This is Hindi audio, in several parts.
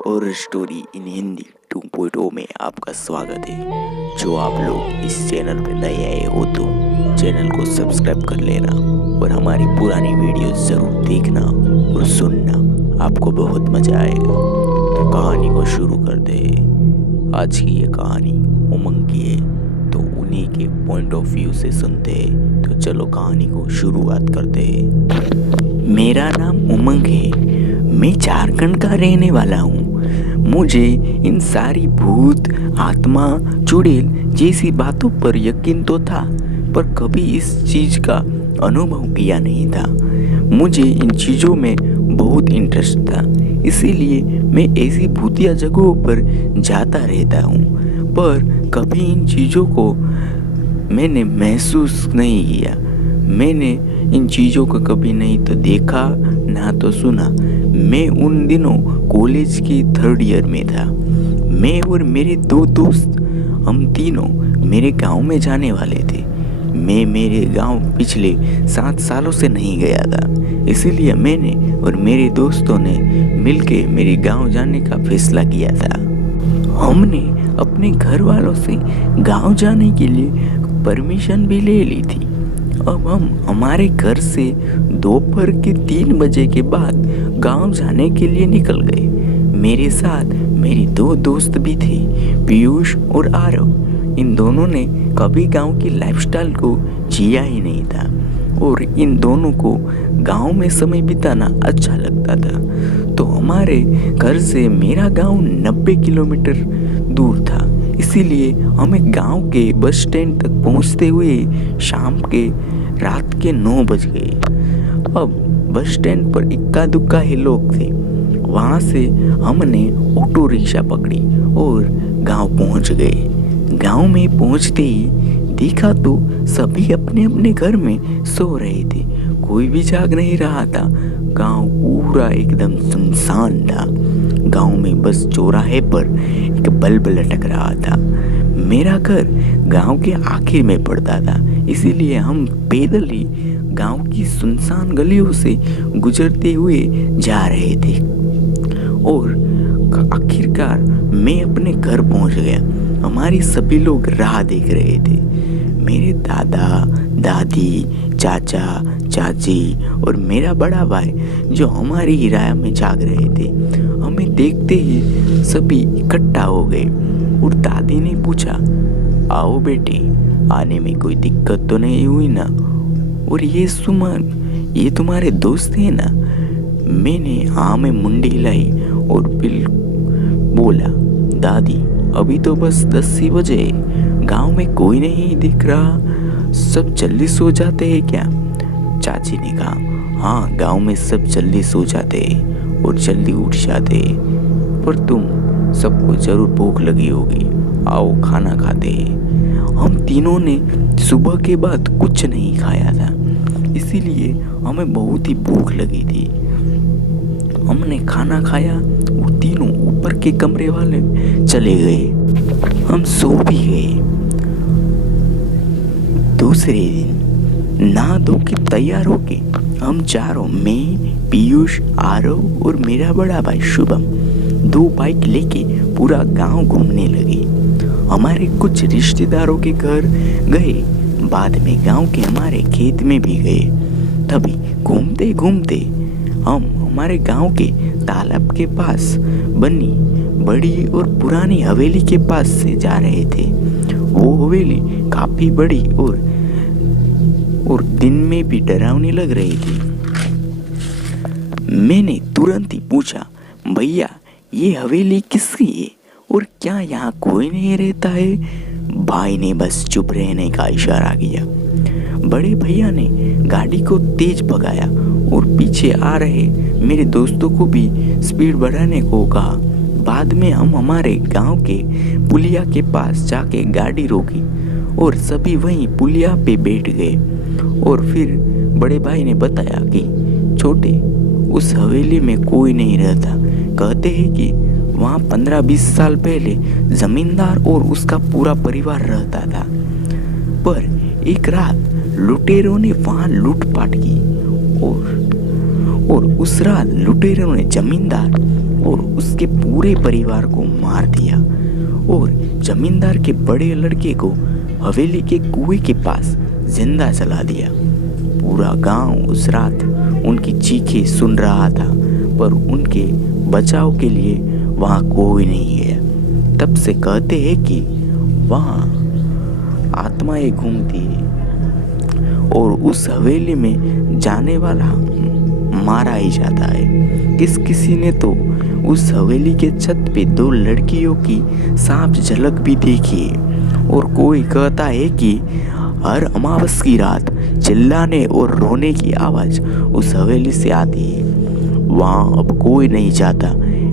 और स्टोरी इन हिंदी 2.0 में आपका स्वागत है। जो आप लोग इस चैनल पर नए आए हो तो चैनल को सब्सक्राइब कर लेना और हमारी पुरानी वीडियो ज़रूर देखना और सुनना, आपको बहुत मज़ा आएगा। तो कहानी को शुरू करते हैं। आज की ये कहानी उमंग की है, तो उन्हीं के पॉइंट ऑफ व्यू से सुनते हैं। तो चलो कहानी को शुरुआत करते हैं। मेरा नाम उमंग है, मैं झारखंड का रहने वाला हूँ। मुझे इन सारी भूत, आत्मा, चुड़ैल जैसी बातों पर यकीन तो था, पर कभी इस चीज का अनुभव किया नहीं था। मुझे इन चीज़ों में बहुत इंटरेस्ट था, इसीलिए मैं ऐसी भूतिया जगहों पर जाता रहता हूँ, पर कभी इन चीज़ों को मैंने महसूस नहीं किया। मैंने इन चीज़ों को कभी नहीं तो देखा ना तो सुना। मैं उन दिनों कॉलेज की 3rd ईयर में था। मैं और मेरे 2 दोस्त, हम तीनों मेरे गांव में जाने वाले थे। मैं मेरे गांव पिछले 7 सालों से नहीं गया था, इसीलिए मैंने और मेरे दोस्तों ने मिलके मेरे गांव जाने का फैसला किया था। हमने अपने घर वालों से गांव जाने के लिए परमिशन भी ले ली थी। अब हम हमारे घर से दोपहर के 3 बजे के बाद गांव जाने के लिए निकल गए। मेरे साथ मेरे 2 दोस्त भी थे, पीयूष और आरव। इन दोनों ने कभी गांव की लाइफस्टाइल को जिया ही नहीं था और इन दोनों को गांव में समय बिताना अच्छा लगता था। तो हमारे घर से मेरा गांव 90 किलोमीटर दूर था, इसीलिए हमें गांव के बस स्टैंड तक पहुंचते हुए रात के 9 बज गए। अब बस स्टैंड पर इक्का दुक्का ही लोग थे। वहां से हमने ऑटो रिक्शा पकड़ी और गांव पहुंच गए। गांव में पहुंचते ही देखा तो सभी अपने अपने घर में सो रहे थे, कोई भी जाग नहीं रहा था। गांव पूरा एकदम सुनसान था। गांव में बस चौराहे पर एक बल्ब लटक रहा था। मेरा घर गांव के आखिर में पड़ता था, इसीलिए हम पैदल ही गांव की सुनसान गलियों से गुजरते हुए जा रहे थे और आखिरकार मैं अपने घर पहुंच गया। हमारे सभी लोग राह देख रहे थे। मेरे दादा, दादी, चाचा, चाची और मेरा बड़ा भाई जो हमारी ही राह में जाग रहे थे। हमें देखते ही सभी इकट्ठा हो गए और दादी ने पूछा, आओ बेटे, आने में कोई दिक्कत तो नहीं हुई ना? और ये सुमन, ये तुम्हारे दोस्त हैं ना? मैंने हाँ में मुंडी हिलाई और बोला, दादी अभी तो बस 10 ही बजे, गांव में कोई नहीं दिख रहा, सब जल्दी सो जाते हैं क्या? चाची ने कहा, हाँ गांव में सब जल्दी सो जाते हैं और जल्दी उठ जाते हैं, पर तुम सबको जरूर भूख लगी होगी, आओ खाना खाते हैं। हम तीनों ने सुबह के बाद कुछ नहीं खाया था, इसीलिए हमें बहुत ही भूख लगी थी। हमने खाना खाया और तीनों ऊपर के कमरे वाले चले गए। हम सो भी गए। दूसरे दिन नहा धो के तैयार होके हम चारों, मैं, पीयूष, आरव और मेरा बड़ा भाई शुभम, 2 बाइक लेके पूरा गांव घूमने लगे। हमारे कुछ रिश्तेदारों के घर गए, बाद में गांव के हमारे खेत में भी गए। तभी घूमते घूमते हम हमारे गांव के तालाब के पास बनी बड़ी और पुरानी हवेली के पास से जा रहे थे। वो हवेली काफी बड़ी और दिन में भी डरावनी लग रही थी। मैंने तुरंत ही पूछा, भैया ये हवेली किसकी है और क्या यहाँ कोई नहीं रहता है? भाई ने बस चुप रहने का इशारा किया। बड़े भैया ने गाड़ी को तेज भगाया और पीछे आ रहे मेरे दोस्तों को भी स्पीड बढ़ाने को कहा। बाद में हम हमारे गांव के पुलिया के पास जाके गाड़ी रोकी और सभी वहीं पुलिया पे बैठ गए। और फिर बड़े भाई ने बताया कि छोटे, उस हवेली में कोई नहीं रहता। कहते हैं कि वहाँ 15-20 साल पहले जमींदार और उसका पूरा परिवार रहता था, पर एक रात लुटेरों ने वहाँ लूटपाट की और उस रात लुटेरों ने जमींदार और उसके पूरे परिवार को मार दिया और जमींदार के बड़े लड़के को हवेली के कुएं के पास जिंदा जला दिया। पूरा गांव उस रात उनकी चीखें सुन रहा था, पर उनके बचाव के लिए वहां कोई नहीं गया। तब से कहते हैं कि वहां आत्माएं घूमती है और उस हवेली में जाने वाला मारा ही जाता है। किसी ने तो उस हवेली के छत पे 2 लड़कियों की साफ झलक भी देखी है और कोई कहता है कि हर अमावस की रात चिल्लाने और रोने की आवाज उस हवेली से आती है। वहां अब कोई नहीं जाता।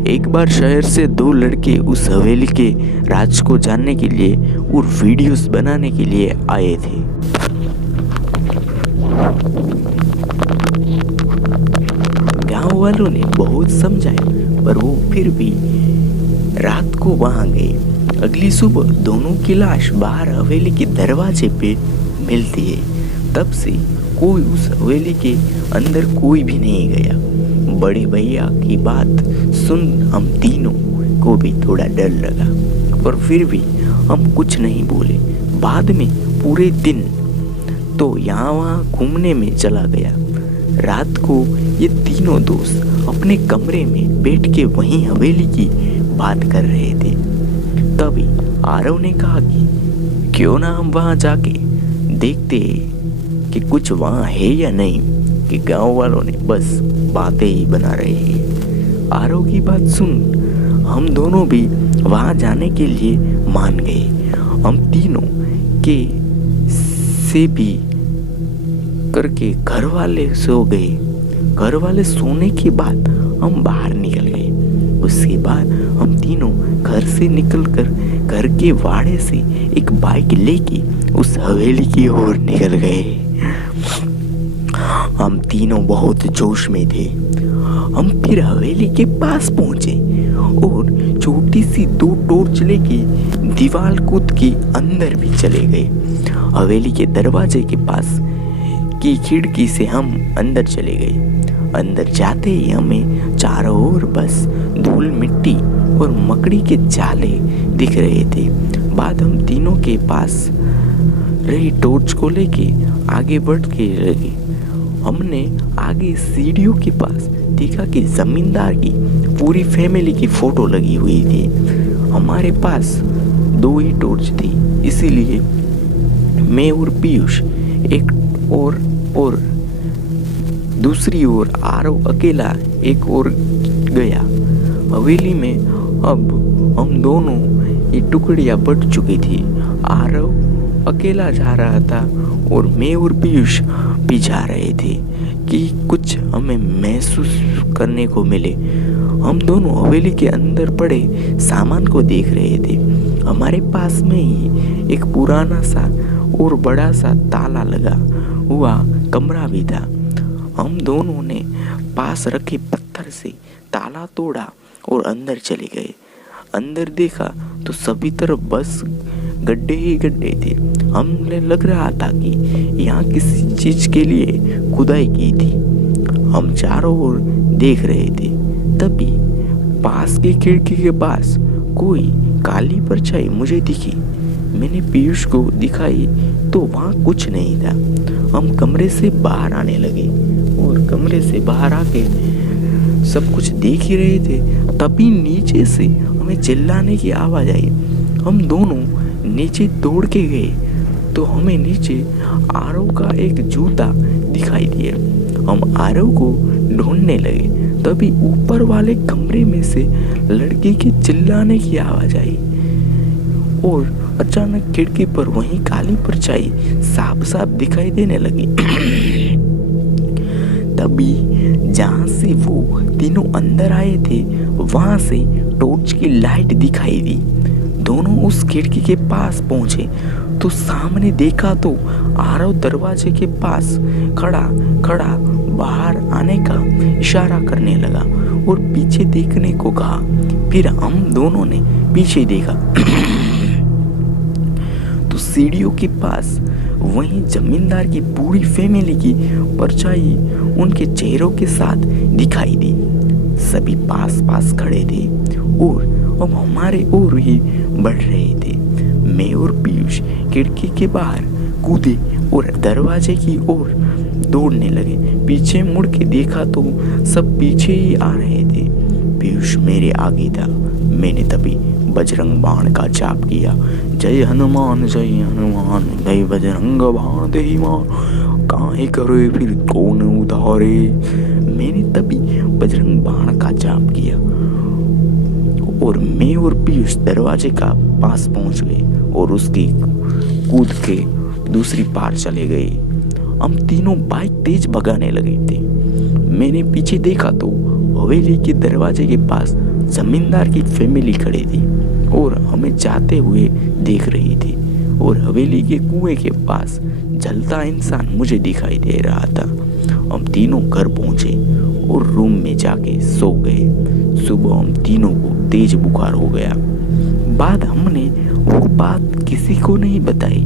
एक बार शहर से 2 लड़के उस हवेली के राज को जानने के लिए और वीडियोस बनाने के लिए आए थे। गांव वालों ने बहुत समझाया, पर वो फिर भी रात को वहां गए। अगली सुबह दोनों की लाश बाहर हवेली के दरवाजे पे मिलती है। तब से कोई उस हवेली के अंदर कोई भी नहीं गया। बड़े भैया की बात सुन हम तीनों को भी थोड़ा डर लगा, पर फिर भी हम कुछ नहीं बोले। बाद में पूरे दिन तो यहाँ वहाँ घूमने में चला गया। रात को ये तीनों दोस्त अपने कमरे में बैठ के वहीं हवेली की बात कर रहे थे। तभी आरव ने कहा कि क्यों ना हम वहां जाके देखते कि कुछ वहां है या नहीं, कि गांव वालों ने बस बातें ही बना रहे हैं। आरव की बात सुन हम दोनों भी वहां जाने के लिए मान गए। हम तीनों के से भी करके घर वाले सो गए। घर वाले सोने के बाद हम बाहर निकल गए। उसके बाद हम तीनों घर से निकलकर घर के वाड़े से एक बाइक लेके उस हवेली की ओर निकल गए। हम तीनों बहुत जोश में थे। हम फिर हवेली के पास पहुंचे और छोटी सी 2 टॉर्च लेके दीवार कूद के अंदर भी चले गए। हवेली के दरवाजे के पास की खिड़की से हम अंदर चले गए। अंदर जाते ही हमें चारों ओर बस धूल मिट्टी और मकड़ी के जाले दिख रहे थे। बाद हम तीनों के पास रही टॉर्च को लेके आगे बढ़ के लगे। हमने आगे सीढ़ियों के पास देखा कि जमींदार की पूरी फैमिली की फोटो लगी हुई थी। हमारे पास 2 ही टॉर्च थी, इसीलिए मैं और पीयूष एक और दूसरी ओर आरव अकेला एक और गया। हवेली में अब हम दोनों ये टुकड़ियां बट चुकी थी। आरव अकेला जा रहा था और मैं और पीयूष भी जा रहे थे कि कुछ हमें महसूस करने को मिले। हम दोनों हवेली के अंदर पड़े सामान को देख रहे थे। हमारे पास में ही एक पुराना सा और बड़ा सा ताला लगा हुआ कमरा भी था। हम दोनों ने पास रखे पत्थर से ताला तोड़ा और अंदर चले गए। अंदर देखा तो सभी तरफ बस गड्ढे ही गड्ढे थे। हमें लग रहा था कि यहाँ किसी चीज के लिए खुदाई की थी। हम चारों ओर देख रहे थे। तभी पास की खिड़की के पास कोई काली परछाई मुझे दिखी। मैंने पीयूष को दिखाई तो वहाँ कुछ नहीं था। हम कमरे से बाहर आने लगे और कमरे से बाहर आके सब कुछ देख ही रहे थे। तभी नीचे से हमें चिल्लाने की आवाज आई। हम दोनों नीचे दौड़ के गए तो हमें नीचे आरव का एक जूता दिखाई दिया। हम आरव को ढूंढने लगे। तभी ऊपर वाले कमरे में से लड़की के चिल्लाने की आवाज आई और अचानक खिड़की पर वही काली परछाई साफ साफ दिखाई देने लगी। तभी जहां से वो तीनों अंदर आए थे वहां से टॉर्च की लाइट दिखाई दी। दोनों उस खिड़की के पास पहुंचे तो सामने देखा तो आरव दरवाजे के पास खड़ा बाहर आने का इशारा करने लगा और पीछे देखने को कहा। फिर हम दोनों ने पीछे देखा तो सीढ़ियों के पास वहीं जमींदार की पूरी फैमिली की परछाई उनके चेहरों के साथ दिखाई दी। सभी पास पास खड़े थे और अब हमारे ओर ही बढ़ रहे थे। मैं और पीयूष खिड़की के बाहर कूदे और दरवाजे की ओर दौड़ने लगे। पीछे मुड़ के देखा तो सब पीछे ही आ रहे थे। पीयूष मेरे आगे था। मैंने तभी बजरंग बाण का जाप किया। जय हनुमान जय बजरंग बाण देहि मान, काहे करे फिर कौन उधारे। मैंने तभी बजरंग बाण का जाप किया और मैं और पीयूष दरवाजे का पास पहुंच गए और उसकी कूद के दूसरी पार चले गए। हम तीनों बाइक तेज भगाने लगे थे। मैंने पीछे देखा तो हवेली के दरवाजे के पास जमींदार की फैमिली खड़ी थी और हमें जाते हुए देख रही थी और हवेली के कुएं के पास जलता इंसान मुझे दिखाई दे रहा था। हम तीनों घर पहुंचे और रूम में जाके सो गए। सुबह हम तीनों को तेज बुखार हो गया। बाद हमने वो बात किसी को नहीं बताई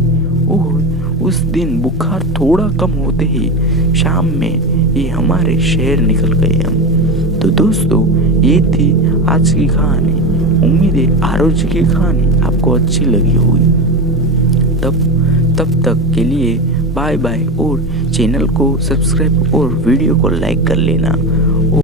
और उस दिन बुखार थोड़ा कम होते ही शाम में ये हमारे शहर निकल गए हम। तो दोस्तों, ये थी आज की कहानी। उम्मीद है आरोज की कहानी आपको अच्छी लगी होगी। तब तक के लिए बाय बाय और चैनल को सब्सक्राइब और वीडियो को लाइक कर लेना।